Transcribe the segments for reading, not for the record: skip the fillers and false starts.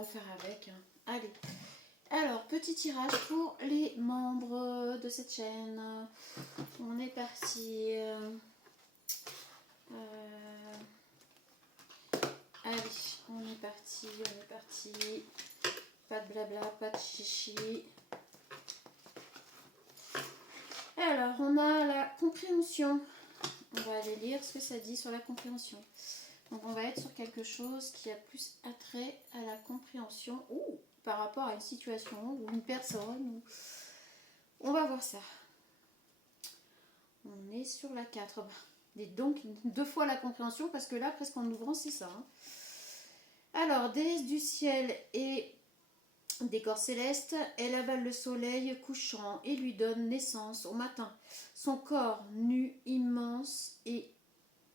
va faire avec. Hein. Allez. Alors, petit tirage pour les membres de cette chaîne. On est parti. Allez, on est parti, on est parti. Pas de blabla, pas de chichi. Alors, on a la compréhension. On va aller lire ce que ça dit sur la compréhension. Donc, on va être sur quelque chose qui a plus attrait à la compréhension ou par rapport à une situation ou une personne. On va voir ça. On est sur la 4. Et donc, 2 fois la compréhension parce que là, presque en ouvrant, c'est ça. Hein. Alors, déesse du ciel et des corps célestes, elle avale le soleil couchant et lui donne naissance au matin. Son corps nu, immense et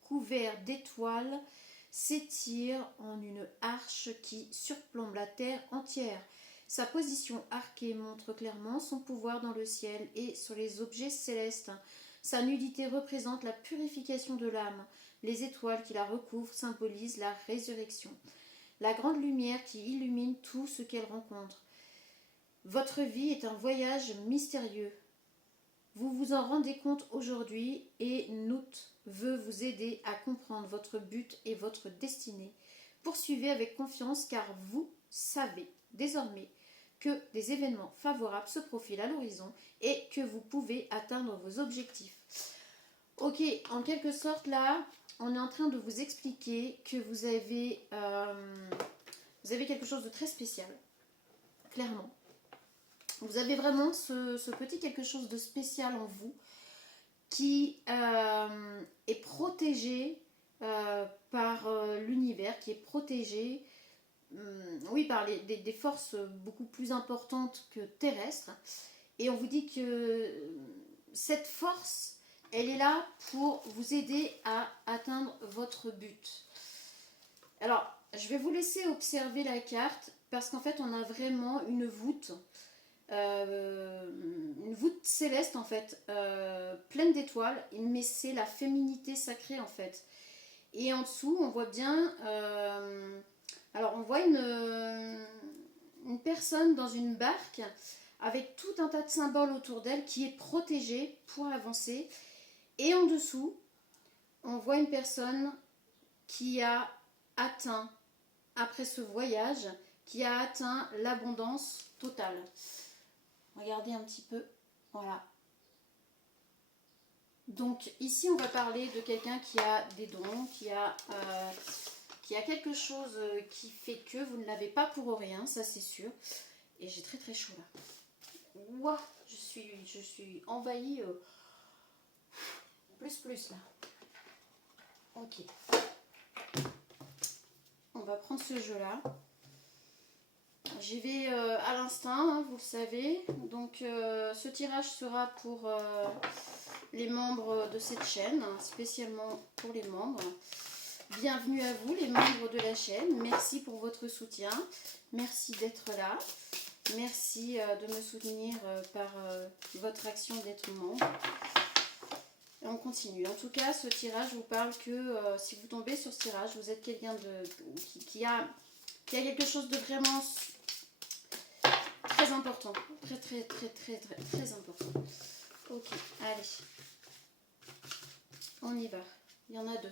couvert d'étoiles, s'étire en une arche qui surplombe la terre entière. Sa position arquée montre clairement son pouvoir dans le ciel et sur les objets célestes. Sa nudité représente la purification de l'âme. Les étoiles qui la recouvrent symbolisent la résurrection. La grande lumière qui illumine tout ce qu'elle rencontre. Votre vie est un voyage mystérieux. Vous vous en rendez compte aujourd'hui et Nout veut vous aider à comprendre votre but et votre destinée. Poursuivez avec confiance car vous savez désormais que des événements favorables se profilent à l'horizon et que vous pouvez atteindre vos objectifs. Ok, en quelque sorte là, on est en train de vous expliquer que vous avez quelque chose de très spécial, clairement. Vous avez vraiment ce petit quelque chose de spécial en vous qui est protégé par l'univers, qui est protégé par des forces beaucoup plus importantes que terrestres. Et on vous dit que cette force, elle est là pour vous aider à atteindre votre but. Alors, je vais vous laisser observer la carte parce qu'en fait, on a vraiment une voûte céleste en fait, pleine d'étoiles, mais c'est la féminité sacrée en fait. Et en dessous, on voit bien, alors on voit une personne dans une barque avec tout un tas de symboles autour d'elle qui est protégée pour avancer. Et en dessous, on voit une personne qui a atteint, après ce voyage, qui a atteint l'abondance totale. Regardez un petit peu, voilà. Donc ici on va parler de quelqu'un qui a des dons, qui a quelque chose qui fait que vous ne l'avez pas pour rien, ça c'est sûr. Et j'ai très très chaud là. Ouah, je suis envahie plus là. Ok. On va prendre ce jeu là. J'y vais à l'instinct, hein, vous le savez. Donc ce tirage sera pour les membres de cette chaîne, hein, spécialement pour les membres. Bienvenue à vous les membres de la chaîne. Merci pour votre soutien. Merci d'être là. Merci de me soutenir par votre action d'être membre. Et on continue. En tout cas, ce tirage vous parle que si vous tombez sur ce tirage, vous êtes quelqu'un qui a quelque chose de vraiment très important. Très important. Ok, allez. On y va. Il y en a 2.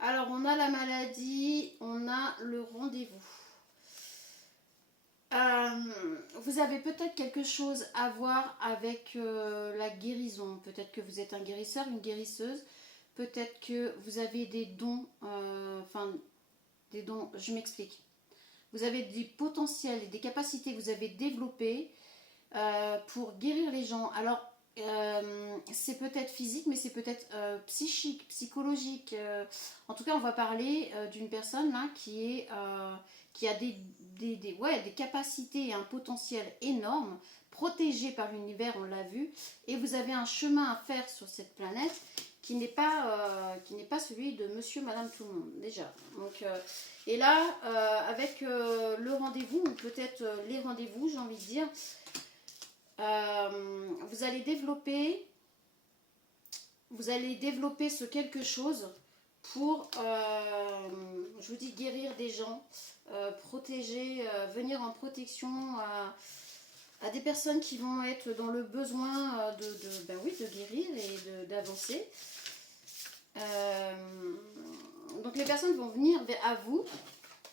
Alors, on a la maladie, on a le rendez-vous. Vous avez peut-être quelque chose à voir avec la guérison. Peut-être que vous êtes un guérisseur, une guérisseuse. Peut-être que vous avez des dons. Des dons, je m'explique. Vous avez des potentiels et des capacités que vous avez développées pour guérir les gens. Alors, c'est peut-être physique, mais c'est peut-être psychique, psychologique. En tout cas, on va parler d'une personne là qui a des capacités et un potentiel énorme, protégé par l'univers, on l'a vu. Et vous avez un chemin à faire sur cette planète qui n'est pas celui de monsieur, madame, tout le monde, déjà. Donc, et là, avec le rendez-vous, ou peut-être les rendez-vous, j'ai envie de dire, vous allez développer ce quelque chose pour, je vous dis, guérir des gens, protéger, venir en protection à des personnes qui vont être dans le besoin ben oui, de guérir et d'avancer. Donc les personnes vont venir à vous,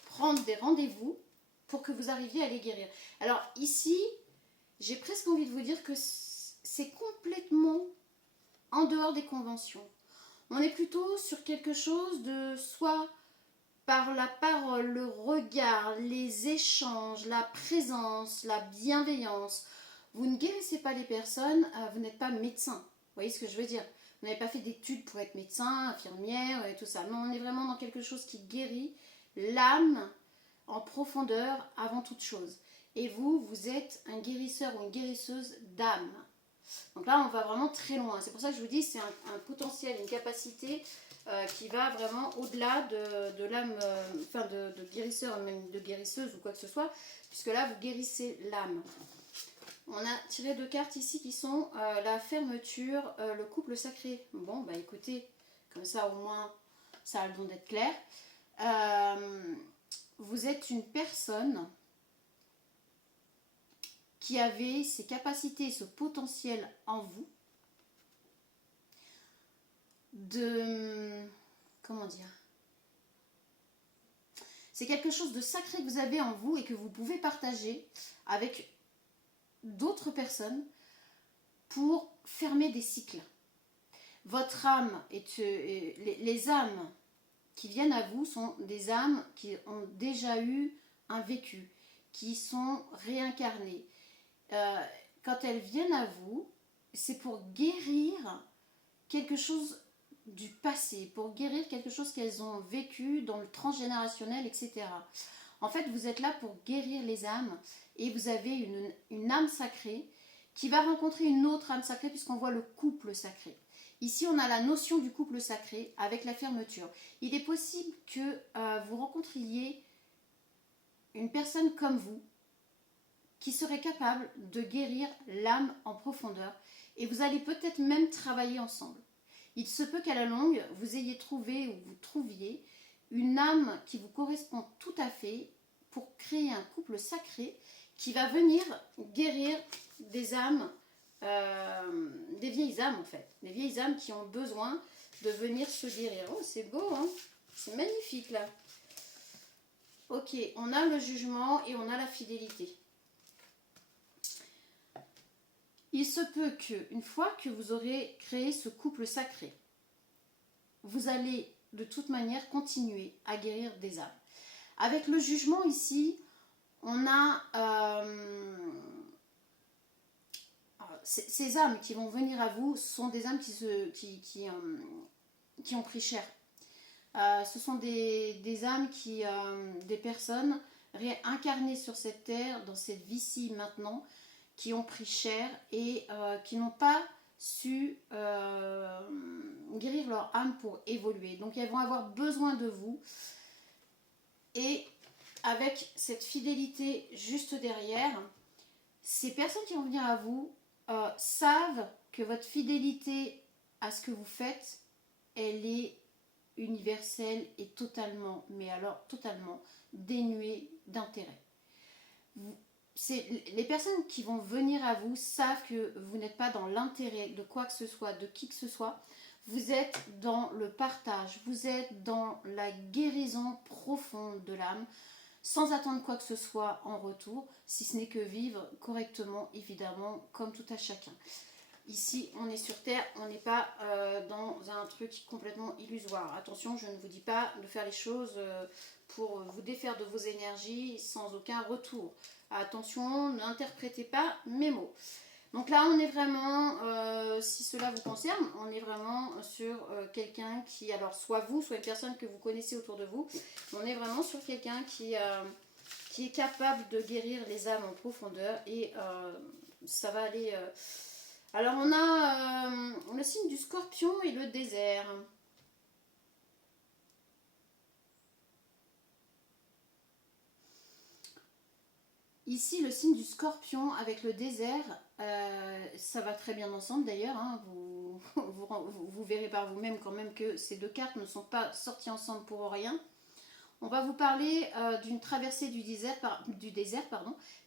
prendre des rendez-vous pour que vous arriviez à les guérir. Alors ici, j'ai presque envie de vous dire que c'est complètement en dehors des conventions. On est plutôt sur quelque chose de soit par la parole, le regard, les échanges, la présence, la bienveillance. Vous ne guérissez pas les personnes, vous n'êtes pas médecin. Vous voyez ce que je veux dire? Vous n'avez pas fait d'études pour être médecin, infirmière et tout ça. Non, on est vraiment dans quelque chose qui guérit l'âme en profondeur avant toute chose. Et vous, vous êtes un guérisseur ou une guérisseuse d'âme. Donc là, on va vraiment très loin. C'est pour ça que je vous dis, c'est un potentiel, une capacité qui va vraiment au-delà de l'âme, enfin de guérisseur, même de guérisseuse ou quoi que ce soit, puisque là, vous guérissez l'âme. On a tiré 2 cartes ici qui sont la fermeture, le couple sacré. Bon, bah écoutez, comme ça au moins, ça a le don d'être clair. Vous êtes une personne qui avait ces capacités, ce potentiel en vous de... Comment dire? C'est quelque chose de sacré que vous avez en vous et que vous pouvez partager avec d'autres personnes pour fermer des cycles. Votre âme, les âmes qui viennent à vous sont des âmes qui ont déjà eu un vécu, qui sont réincarnées. Quand elles viennent à vous, c'est pour guérir quelque chose du passé, pour guérir quelque chose qu'elles ont vécu dans le transgénérationnel, etc. En fait, vous êtes là pour guérir les âmes et vous avez une âme sacrée qui va rencontrer une autre âme sacrée puisqu'on voit le couple sacré. Ici, on a la notion du couple sacré avec la fermeture. Il est possible que vous rencontriez une personne comme vous qui serait capable de guérir l'âme en profondeur et vous allez peut-être même travailler ensemble. Il se peut qu'à la longue, vous ayez trouvé ou vous trouviez une âme qui vous correspond tout à fait pour créer un couple sacré qui va venir guérir des âmes, des vieilles âmes en fait, des vieilles âmes qui ont besoin de venir se guérir. Oh, c'est beau, hein? C'est magnifique là. Ok, on a le jugement et on a la fidélité. Il se peut qu'une fois que vous aurez créé ce couple sacré, vous allez de toute manière continuer à guérir des âmes. Avec le jugement ici, on a ces âmes qui vont venir à vous sont des âmes qui ont pris cher. Ce sont des âmes des personnes incarnées sur cette terre, dans cette vie-ci maintenant, qui ont pris cher et qui n'ont pas su guérir leur âme pour évoluer. Donc elles vont avoir besoin de vous. Et avec cette fidélité juste derrière, ces personnes qui vont venir à vous savent que votre fidélité à ce que vous faites, elle est universelle et totalement, mais alors totalement dénuée d'intérêt. Les personnes qui vont venir à vous savent que vous n'êtes pas dans l'intérêt de quoi que ce soit, de qui que ce soit. Vous êtes dans le partage, vous êtes dans la guérison profonde de l'âme, sans attendre quoi que ce soit en retour, si ce n'est que vivre correctement, évidemment, comme tout à chacun. Ici, on est sur Terre, on n'est pas dans un truc complètement illusoire. Attention, je ne vous dis pas de faire les choses pour vous défaire de vos énergies sans aucun retour. Attention, n'interprétez pas mes mots. Donc là, on est vraiment, si cela vous concerne, on est vraiment sur quelqu'un qui, alors soit vous, soit une personne que vous connaissez autour de vous, on est vraiment sur quelqu'un qui est capable de guérir les âmes en profondeur et ça va aller... Alors on a le signe du Scorpion et le désert. Ici, le signe du scorpion avec le désert, ça va très bien ensemble d'ailleurs. Hein, vous verrez par vous-même quand même que ces deux cartes ne sont pas sorties ensemble pour rien. On va vous parler d'une traversée du désert,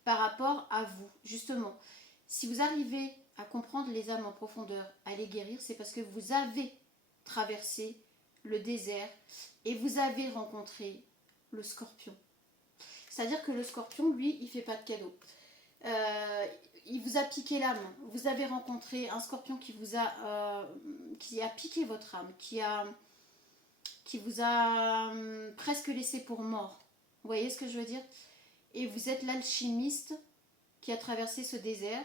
par rapport à vous. Justement, si vous arrivez à comprendre les âmes en profondeur, à les guérir, c'est parce que vous avez traversé le désert et vous avez rencontré le scorpion. C'est-à-dire que le scorpion, lui, il ne fait pas de cadeau. Il vous a piqué l'âme. Vous avez rencontré un scorpion qui a piqué votre âme, qui vous a presque laissé pour mort. Vous voyez ce que je veux dire? Et vous êtes l'alchimiste qui a traversé ce désert.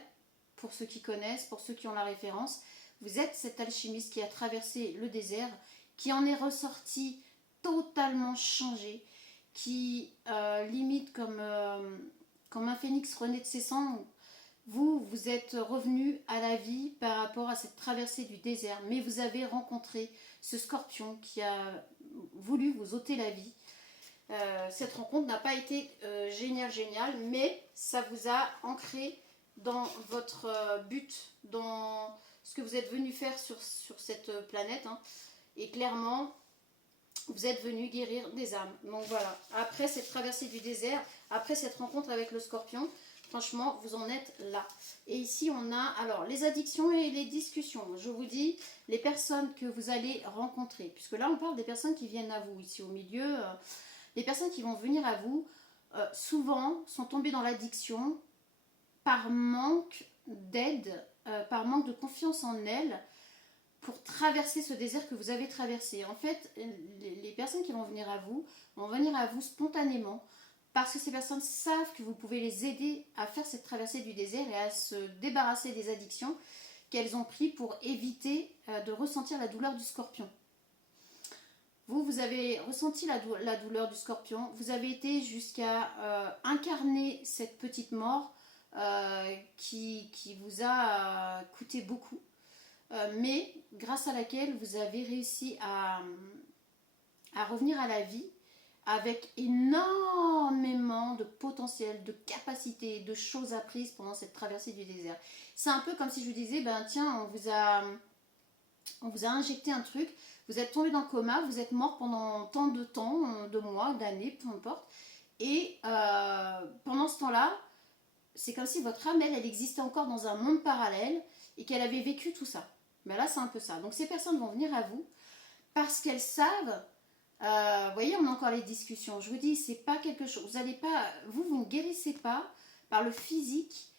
Pour ceux qui connaissent, pour ceux qui ont la référence, vous êtes cet alchimiste qui a traversé le désert, qui en est ressorti totalement changé, qui limite comme un phénix renaît de ses cendres. Vous êtes revenu à la vie par rapport à cette traversée du désert, mais vous avez rencontré ce scorpion qui a voulu vous ôter la vie. Cette rencontre n'a pas été géniale, mais ça vous a ancré dans votre but, dans ce que vous êtes venu faire sur cette planète. Hein. Et clairement, vous êtes venu guérir des âmes. Donc voilà, après cette traversée du désert, après cette rencontre avec le scorpion, franchement, vous en êtes là. Et ici, on a alors les addictions et les discussions. Je vous dis, les personnes que vous allez rencontrer, puisque là, on parle des personnes qui viennent à vous. Ici, au milieu, les personnes qui vont venir à vous, souvent, sont tombées dans l'addiction par manque d'aide, par manque de confiance en elles, pour traverser ce désert que vous avez traversé. En fait, les personnes qui vont venir à vous spontanément, parce que ces personnes savent que vous pouvez les aider à faire cette traversée du désert et à se débarrasser des addictions qu'elles ont prises pour éviter de ressentir la douleur du scorpion. Vous avez ressenti la douleur du scorpion, vous avez été jusqu'à incarner cette petite mort qui vous a coûté beaucoup. Mais grâce à laquelle vous avez réussi à revenir à la vie avec énormément de potentiel, de capacités, de choses apprises pendant cette traversée du désert. C'est un peu comme si je vous disais, ben tiens, on vous a injecté un truc, vous êtes tombé dans le coma, vous êtes mort pendant tant de temps, de mois, d'années, peu importe. Et pendant ce temps-là, c'est comme si votre âme, elle existait encore dans un monde parallèle et qu'elle avait vécu tout ça. Ben là, c'est un peu ça. Donc ces personnes vont venir à vous parce qu'elles savent, vous voyez, on a encore les discussions. Je vous dis, c'est pas quelque chose. Vous allez pas, vous ne guérissez pas par le physique,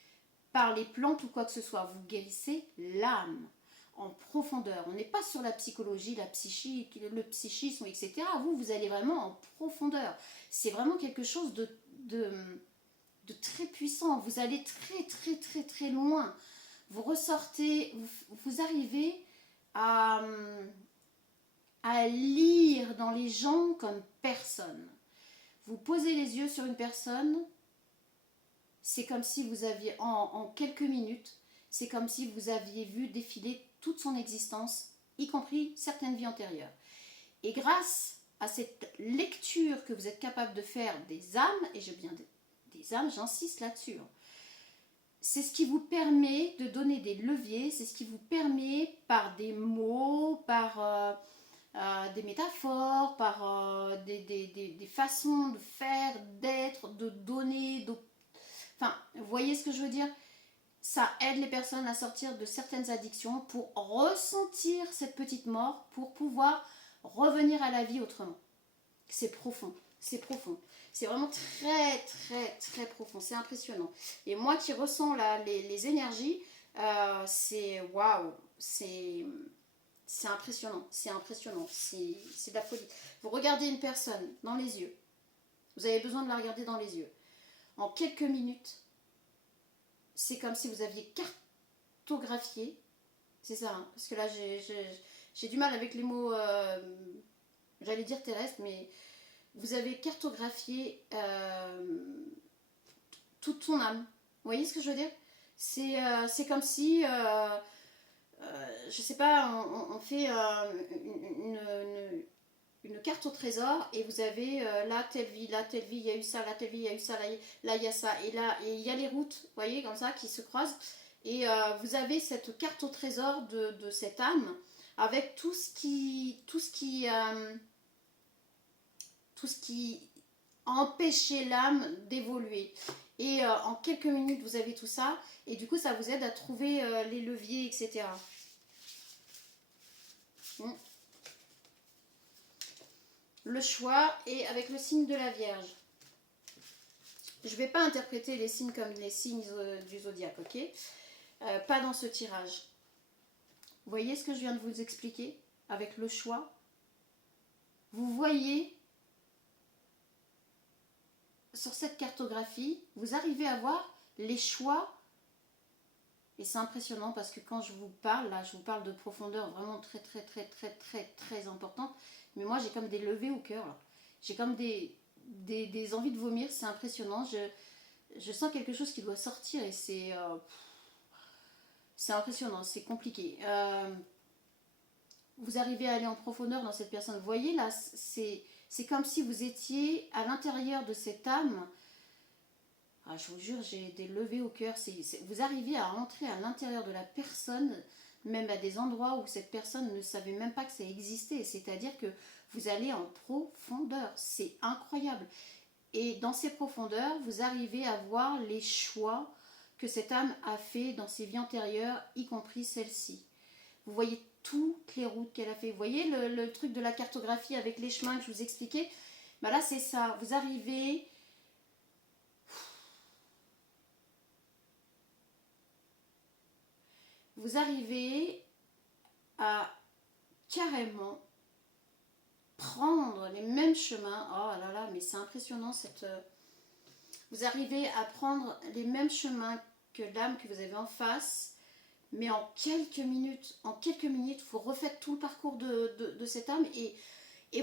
par les plantes ou quoi que ce soit. Vous guérissez l'âme en profondeur. On n'est pas sur la psychologie, la psychique, le psychisme, etc. Vous allez vraiment en profondeur. C'est vraiment quelque chose de très puissant. Vous allez très loin. Vous ressortez, vous arrivez à lire dans les gens comme personne. Vous posez les yeux sur une personne, c'est comme si vous aviez, en quelques minutes, c'est comme si vous aviez vu défiler toute son existence, y compris certaines vies antérieures. Et grâce à cette lecture que vous êtes capable de faire des âmes, et j'ai bien des âmes, j'insiste là-dessus, c'est ce qui vous permet de donner des leviers, c'est ce qui vous permet par des mots, par des métaphores, par des façons de faire, d'être, de donner, enfin, vous voyez ce que je veux dire? Ça aide les personnes à sortir de certaines addictions pour ressentir cette petite mort, pour pouvoir revenir à la vie autrement. C'est profond, c'est profond. C'est vraiment très profond, c'est impressionnant. Et moi qui ressens là, les énergies, c'est waouh, c'est impressionnant, c'est de la folie. Vous regardez une personne dans les yeux, vous avez besoin de la regarder dans les yeux. En quelques minutes, c'est comme si vous aviez cartographié, c'est ça, hein, parce que là j'ai du mal avec les mots, j'allais dire terrestres, mais vous avez cartographié toute son âme. Vous voyez ce que je veux dire? C'est comme si, je sais pas, on fait une carte au trésor et vous avez là telle vie, il y a eu ça, là telle vie, il y a eu ça, là il y a ça. Et là, et il y a les routes, vous voyez, comme ça, qui se croisent. Et vous avez cette carte au trésor de cette âme avec tout ce qui a empêché l'âme d'évoluer. Et en quelques minutes, vous avez tout ça. Et du coup, ça vous aide à trouver les leviers, etc. Le choix est avec le signe de la Vierge. Je ne vais pas interpréter les signes comme les signes du zodiaque, ok? Pas dans ce tirage. Vous voyez ce que je viens de vous expliquer avec le choix? Vous voyez sur cette cartographie, vous arrivez à voir les choix. Et c'est impressionnant parce que quand je vous parle, là, je vous parle de profondeur vraiment très, très, très, très, très, très importante. Mais moi, j'ai comme des levées au cœur. J'ai comme des envies de vomir. C'est impressionnant. Je sens quelque chose qui doit sortir et c'est impressionnant. C'est compliqué. Vous arrivez à aller en profondeur dans cette personne. Vous voyez, là, c'est comme si vous étiez à l'intérieur de cette âme. Ah, je vous jure, j'ai des levées au cœur. Vous arrivez à entrer à l'intérieur de la personne, même à des endroits où cette personne ne savait même pas que ça existait. C'est-à-dire que vous allez en profondeur. C'est incroyable. Et dans ces profondeurs, vous arrivez à voir les choix que cette âme a fait dans ses vies antérieures, y compris celle-ci. Vous voyez toutes les routes qu'elle a fait. Vous voyez le truc de la cartographie avec les chemins que je vous expliquais? Ben là, c'est ça. Vous arrivez... Vous arrivez à carrément prendre les mêmes chemins. Oh là là, mais c'est impressionnant cette... Vous arrivez à prendre les mêmes chemins que l'âme que vous avez en face, mais en quelques minutes, vous refaites tout le parcours de cette âme et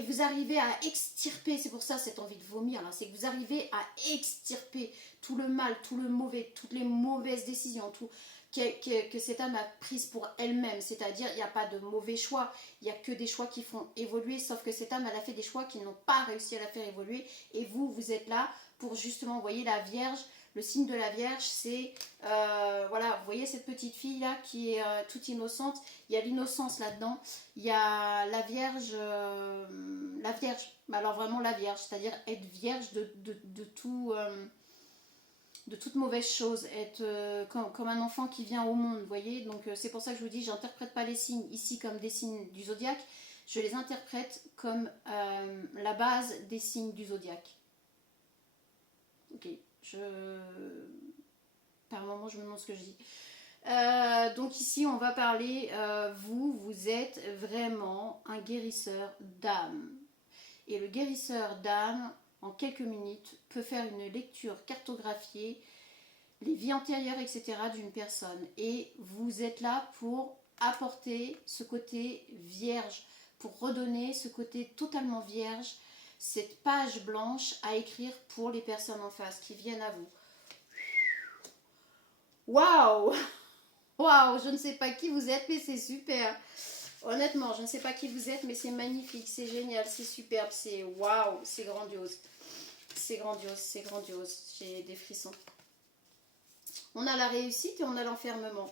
vous arrivez à extirper, c'est pour ça cette envie de vomir, c'est que vous arrivez à extirper tout le mal, tout le mauvais, toutes les mauvaises décisions, tout que cette âme a prise pour elle-même, c'est-à-dire il n'y a pas de mauvais choix, il n'y a que des choix qui font évoluer, sauf que cette âme elle a fait des choix qui n'ont pas réussi à la faire évoluer et vous êtes là pour justement, vous voyez la Vierge, le signe de la Vierge, c'est, voilà, vous voyez cette petite fille là qui est toute innocente, il y a l'innocence là-dedans, il y a la Vierge, mais alors vraiment la Vierge, c'est-à-dire être vierge de tout... de toute mauvaise chose, être comme un enfant qui vient au monde, vous voyez. Donc c'est pour ça que je vous dis, j'interprète pas les signes ici comme des signes du zodiaque, je les interprète comme la base des signes du zodiaque. Ok, par moment je me demande ce que je dis. Donc ici on va parler, vous êtes vraiment un guérisseur d'âme. Et le guérisseur d'âme, en quelques minutes, peut faire une lecture cartographiée, les vies antérieures, etc. d'une personne. Et vous êtes là pour apporter ce côté vierge, pour redonner ce côté totalement vierge, cette page blanche à écrire pour les personnes en face qui viennent à vous. Waouh! Waouh! Je ne sais pas qui vous êtes, mais c'est super. Honnêtement, je ne sais pas qui vous êtes, mais c'est magnifique, c'est génial, c'est superbe, c'est waouh, c'est grandiose. C'est grandiose, c'est grandiose. J'ai des frissons. On a la réussite et on a l'enfermement.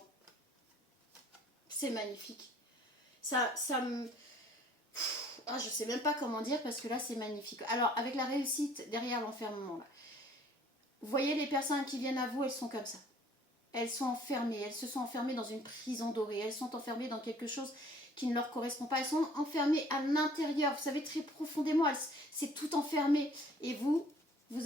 C'est magnifique. Ça me... Ah, je sais même pas comment dire parce que là, c'est magnifique. Alors, avec la réussite derrière l'enfermement, là, vous voyez les personnes qui viennent à vous, elles sont comme ça. Elles sont enfermées, elles se sont enfermées dans une prison dorée. Elles sont enfermées dans quelque chose qui ne leur correspond pas. Elles sont enfermées à l'intérieur, vous savez, très profondément. C'est tout enfermé. Et vous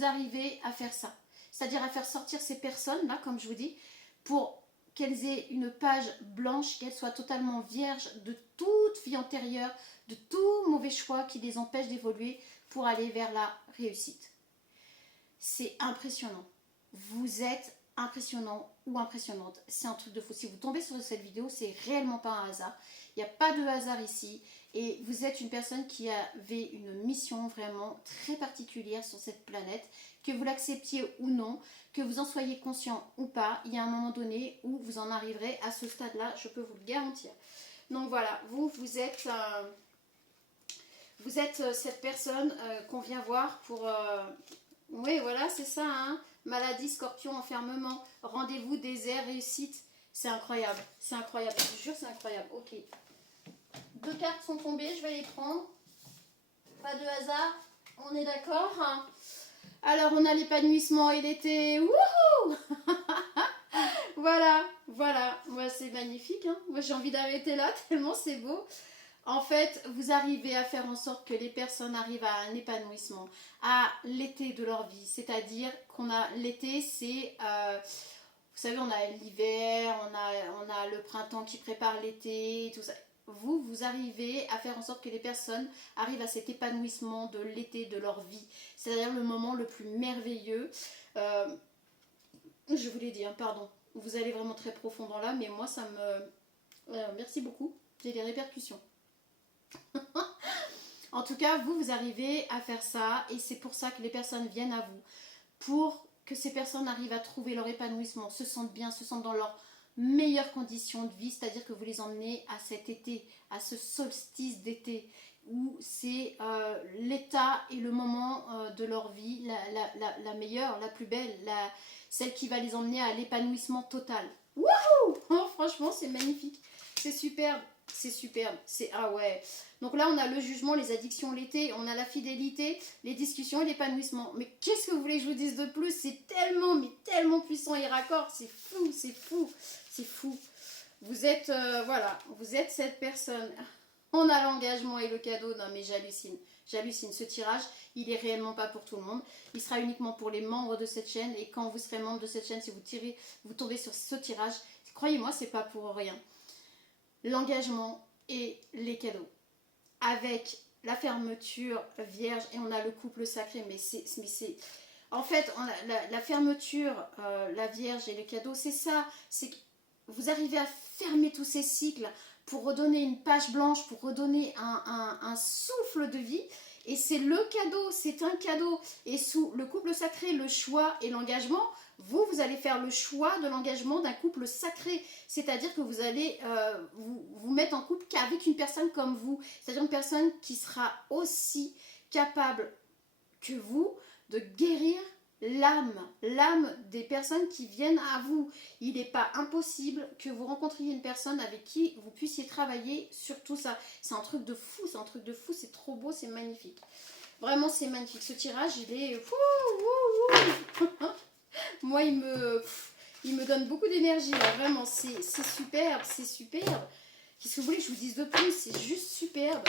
arrivez à faire ça. C'est-à-dire à faire sortir ces personnes-là, comme je vous dis, pour qu'elles aient une page blanche, qu'elles soient totalement vierges de toute vie antérieure, de tout mauvais choix qui les empêche d'évoluer pour aller vers la réussite. C'est impressionnant. Vous êtes impressionnant ou impressionnante. C'est un truc de fou. Si vous tombez sur cette vidéo, c'est réellement pas un hasard. Il n'y a pas de hasard ici. Et vous êtes une personne qui avait une mission vraiment très particulière sur cette planète. Que vous l'acceptiez ou non, que vous en soyez conscient ou pas, il y a un moment donné où vous en arriverez à ce stade-là, je peux vous le garantir. Donc voilà, vous êtes Vous êtes cette personne qu'on vient voir pour... oui, voilà, c'est ça, hein. Maladie, scorpion, enfermement, rendez-vous, désert, réussite. C'est incroyable, c'est incroyable. Je te jure, c'est incroyable. Ok. 2 cartes sont tombées, je vais les prendre. Pas de hasard, on est d'accord, hein. Alors, on a l'épanouissement et l'été. Wouhou. Voilà, voilà. Ouais, c'est magnifique, hein. Moi, j'ai envie d'arrêter là, tellement c'est beau. En fait, vous arrivez à faire en sorte que les personnes arrivent à un épanouissement, à l'été de leur vie. C'est-à-dire qu'on a l'été, c'est... vous savez, on a l'hiver, on a le printemps qui prépare l'été, tout ça. Vous arrivez à faire en sorte que les personnes arrivent à cet épanouissement de l'été de leur vie. C'est-à-dire le moment le plus merveilleux. Je vous l'ai dit, hein, pardon. Vous allez vraiment très profond dans là, mais moi, ça me... merci beaucoup. J'ai des répercussions. En tout cas, vous arrivez à faire ça et c'est pour ça que les personnes viennent à vous. Pour que ces personnes arrivent à trouver leur épanouissement, se sentent bien, se sentent dans leurs meilleures conditions de vie, c'est-à-dire que vous les emmenez à cet été, à ce solstice d'été, où c'est l'état et le moment de leur vie, la meilleure, la plus belle, celle qui va les emmener à l'épanouissement total. Wouhou! Oh, franchement, c'est magnifique, c'est superbe. C'est superbe, c'est ah ouais. Donc là on a le jugement, les addictions, l'été, on a la fidélité, les discussions et l'épanouissement. Mais qu'est-ce que vous voulez que je vous dise de plus? C'est tellement, mais tellement puissant et raccord, c'est fou, c'est fou, c'est fou. Vous êtes, voilà, vous êtes cette personne. On a l'engagement et le cadeau, non mais j'hallucine. J'hallucine, ce tirage, il est réellement pas pour tout le monde. Il sera uniquement pour les membres de cette chaîne. Et quand vous serez membre de cette chaîne, si vous tombez sur ce tirage, croyez-moi, c'est pas pour rien. L'engagement et les cadeaux. Avec la fermeture vierge et on a le couple sacré, mais c'est en fait on a la fermeture, la vierge et les cadeaux, c'est ça, c'est que vous arrivez à fermer tous ces cycles pour redonner une page blanche, pour redonner un souffle de vie. Et c'est le cadeau, c'est un cadeau. Et sous le couple sacré, le choix et l'engagement, vous allez faire le choix de l'engagement d'un couple sacré. C'est-à-dire que vous allez vous mettre en couple qu'avec une personne comme vous. C'est-à-dire une personne qui sera aussi capable que vous de guérir l'âme des personnes qui viennent à vous. Il n'est pas impossible que vous rencontriez une personne avec qui vous puissiez travailler sur tout ça. C'est un truc de fou, c'est trop beau, c'est magnifique. Vraiment, c'est magnifique. Ce tirage, il est... Moi, il me donne beaucoup d'énergie, vraiment. C'est superbe, c'est superbe. Qu'est-ce que vous voulez que je vous dise de plus? C'est juste superbe.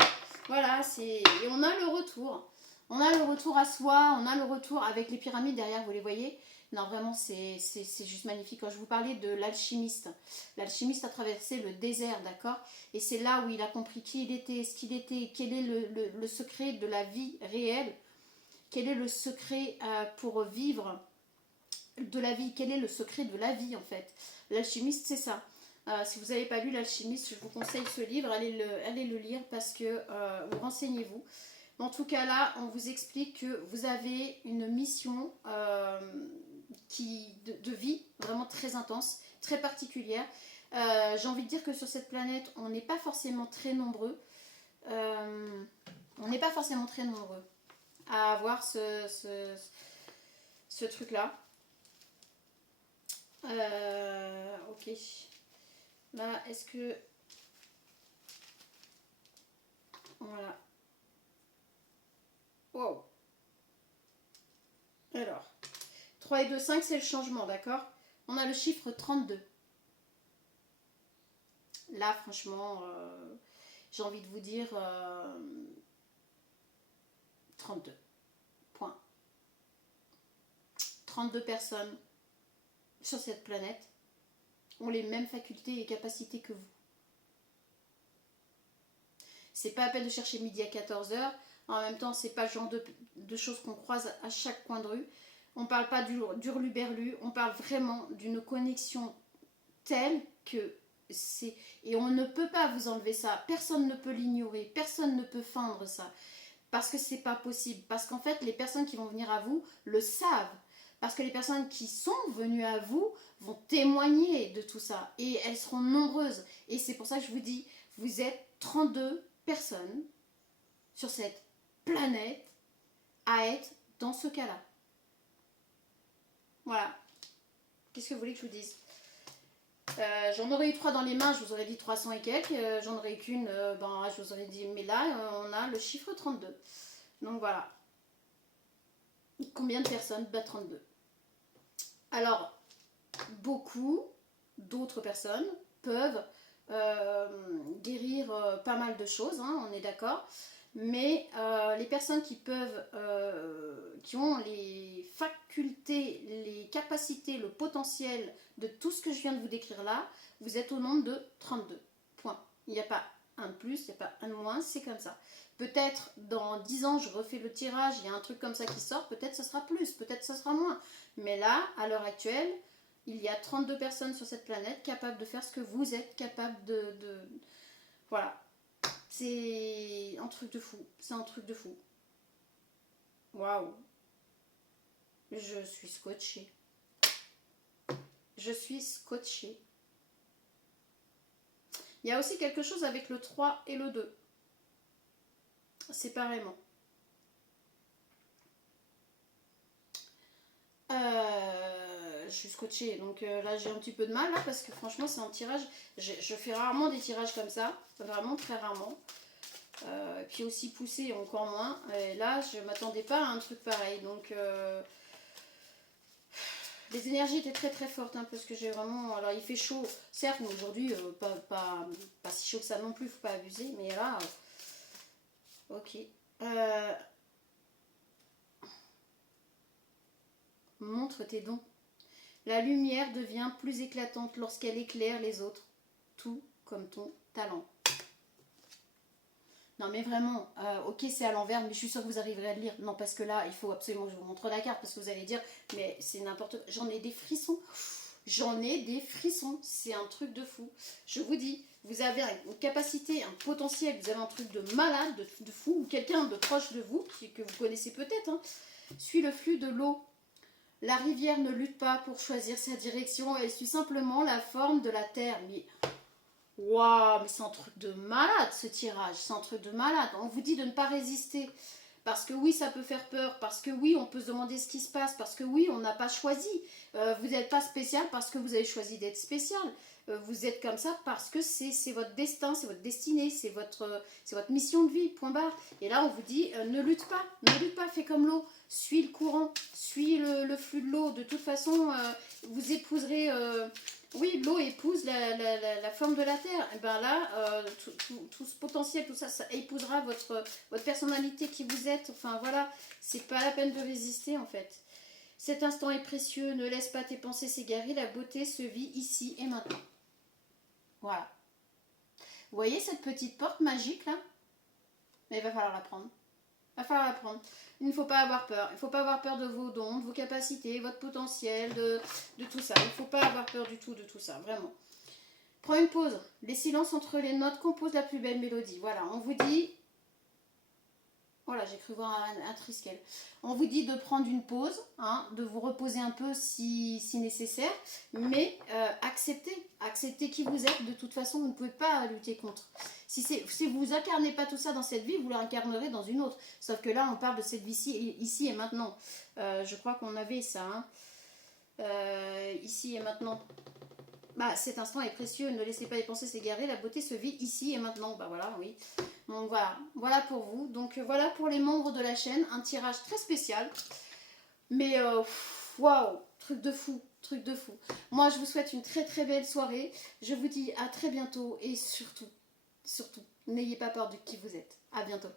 Voilà, et on a le retour. On a le retour à soi, on a le retour avec les pyramides derrière, vous les voyez? Non, vraiment, c'est juste magnifique. Quand je vous parlais de l'alchimiste, l'alchimiste a traversé le désert, d'accord? Et c'est là où il a compris qui il était, ce qu'il était, quel est le secret de la vie réelle, quel est le secret pour vivre de la vie, quel est le secret de la vie en fait. L'alchimiste, c'est ça. Si vous n'avez pas lu l'alchimiste, je vous conseille ce livre, allez le lire parce que vous renseignez-vous. En tout cas là, on vous explique que vous avez une mission de vie vraiment très intense, très particulière. J'ai envie de dire que sur cette planète, on n'est pas forcément très nombreux. On n'est pas forcément très nombreux à avoir ce truc-là. Ok. Là, est-ce que... Voilà. Wow. Alors, 3 et 2, 5, c'est le changement, d'accord? On a le chiffre 32. Là, franchement, j'ai envie de vous dire 32. Point. 32 personnes sur cette planète ont les mêmes facultés et capacités que vous. C'est pas à peine de chercher midi à 14h. En même temps, c'est pas le genre de choses qu'on croise à chaque coin de rue. On parle pas d'hurluberlu, on parle vraiment d'une connexion telle que c'est... Et on ne peut pas vous enlever ça. Personne ne peut l'ignorer. Personne ne peut feindre ça. Parce que c'est pas possible. Parce qu'en fait, les personnes qui vont venir à vous le savent. Parce que les personnes qui sont venues à vous vont témoigner de tout ça. Et elles seront nombreuses. Et c'est pour ça que je vous dis, vous êtes 32 personnes sur cette planète à être dans ce cas-là. Voilà. Qu'est-ce que vous voulez que je vous dise? J'en aurais eu 3 dans les mains, je vous aurais dit 300 et quelques. J'en aurais eu qu'une, je vous aurais dit, mais là, on a le chiffre 32. Donc voilà. Combien de personnes? 32. Alors, beaucoup d'autres personnes peuvent guérir pas mal de choses, hein, on est d'accord. Mais les personnes qui peuvent, qui ont les facultés, les capacités, le potentiel de tout ce que je viens de vous décrire là, vous êtes au nombre de 32. Point. Il n'y a pas un de plus, il n'y a pas un de moins, c'est comme ça. Peut-être dans 10 ans, je refais le tirage, il y a un truc comme ça qui sort, peut-être ce sera plus, peut-être ce sera moins. Mais là, à l'heure actuelle, il y a 32 personnes sur cette planète capables de faire ce que vous êtes capable de... Voilà. C'est un truc de fou. C'est un truc de fou. Waouh. Je suis scotchée. Je suis scotchée. Il y a aussi quelque chose avec le 3 et le 2. Séparément. Je suis scotchée. Donc là, j'ai un petit peu de mal là, parce que franchement, c'est un tirage. Je fais rarement des tirages comme ça. Vraiment très rarement. Puis aussi poussé, encore moins. Et là, je m'attendais pas à un truc pareil. Donc... les énergies étaient très très fortes, hein, parce que j'ai vraiment... Alors il fait chaud, certes, mais aujourd'hui, pas si chaud que ça non plus, faut pas abuser, mais là... ok. Montre tes dons. La lumière devient plus éclatante lorsqu'elle éclaire les autres, tout comme ton talent. Non mais vraiment, ok c'est à l'envers, mais je suis sûre que vous arriverez à le lire. Non parce que là, il faut absolument que je vous montre la carte, parce que vous allez dire, mais c'est n'importe quoi. J'en ai des frissons. J'en ai des frissons. C'est un truc de fou. Je vous dis, vous avez une capacité, un potentiel, vous avez un truc de malade, de fou, ou quelqu'un de proche de vous, que vous connaissez peut-être, hein. Suit le flux de l'eau. La rivière ne lutte pas pour choisir sa direction, elle suit simplement la forme de la terre. Mais... waouh, mais c'est un truc de malade ce tirage, c'est un truc de malade. On vous dit de ne pas résister, parce que oui, ça peut faire peur, parce que oui, on peut se demander ce qui se passe, parce que oui, on n'a pas choisi. Vous n'êtes pas spécial parce que vous avez choisi d'être spécial. Vous êtes comme ça parce que c'est votre destin, c'est votre destinée, c'est votre mission de vie, point barre. Et là, on vous dit, ne lutte pas, fais comme l'eau, suis le courant, suis le flux de l'eau. De toute façon, vous épouserez... oui, l'eau épouse la forme de la terre. Et bien là, tout ce potentiel, tout ça, ça épousera votre personnalité qui vous êtes. Enfin voilà, c'est pas la peine de résister en fait. Cet instant est précieux, ne laisse pas tes pensées s'égarer, la beauté se vit ici et maintenant. Voilà. Vous voyez cette petite porte magique là? Mais il va falloir la prendre. Il va falloir la prendre. Il ne faut pas avoir peur. Il ne faut pas avoir peur de vos dons, de vos capacités, votre potentiel, de tout ça. Il ne faut pas avoir peur du tout de tout ça, vraiment. Prends une pause. Les silences entre les notes composent la plus belle mélodie. Voilà, on vous dit... voilà, j'ai cru voir un triskel. On vous dit de prendre une pause, hein, de vous reposer un peu si nécessaire, mais acceptez qui vous êtes. De toute façon, vous ne pouvez pas lutter contre. Si vous incarnez pas tout ça dans cette vie, vous l'incarnerez dans une autre. Sauf que là, on parle de cette vie ici et maintenant. Je crois qu'on avait ça. Hein. Ici et maintenant. Bah, cet instant est précieux, ne laissez pas les pensées s'égarer, la beauté se vit ici et maintenant. Bah voilà, oui. Donc voilà pour vous. Donc voilà pour les membres de la chaîne, un tirage très spécial. Mais waouh, truc de fou, truc de fou. Moi, je vous souhaite une très très belle soirée. Je vous dis à très bientôt et surtout, n'ayez pas peur de qui vous êtes. À bientôt.